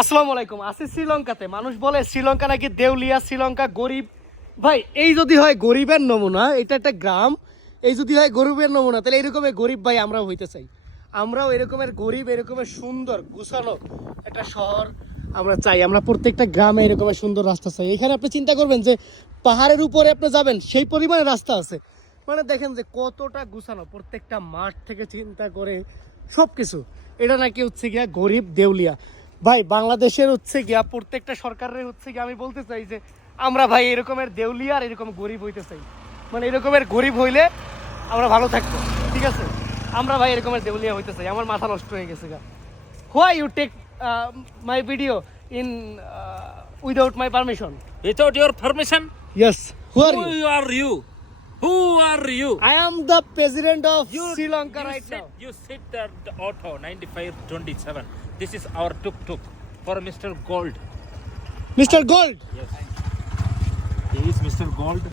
আসসালামু আলাইকুম। আছি শ্রীলঙ্কাতে। মানুষ বলে শ্রীলঙ্কা নাকি দেউলিয়া, শ্রীলঙ্কা গরিব। ভাই এই যদি হয় গরিবের নমুনা, এটা একটা গ্রাম, এই যদি হয় গরিবের নমুনা, তাহলে এরকমের গরিব ভাই আমরাও হইতে চাই। আমরাও এরকমের গরিব, এরকমের সুন্দর গুছানো একটা শহর আমরা চাই। আমরা প্রত্যেকটা গ্রামে এরকমের সুন্দর রাস্তা চাই। এখানে আপনি চিন্তা করবেন যে পাহাড়ের উপরে আপনি যাবেন, সেই পরিমাণে রাস্তা আছে। মানে দেখেন যে কতটা গুছানো, প্রত্যেকটা মাঠ থেকে চিন্তা করে সব কিছু। এটা নাকি হচ্ছে গিয়া গরিব দেউলিয়া। ভাই বাংলাদেশের হচ্ছে গিয়া প্রত্যেকটা সরকারের হচ্ছে গিয়া আমি বলতে চাই যে আমরা ভাই এরকমের দেউলিয়া আর এরকম গরিব হইতে চাই। মানে এরকমের গরিব হইলে আমরা ভালো থাকবো, ঠিক আছে? আমরা ভাই এরকমের দেউলিয়া হইতে চাই। আমার মাথা নষ্ট হয়ে গেছে গা। Why you take my video in without my permission? Without your permission? Yes, who are you? Who are you? Who are you? I am the president of Sri Lanka right now. You sit at the auto 9527. This is our tuk-tuk for Mr. Gold. Mr. Gold. Yes. He is Mr. Gold.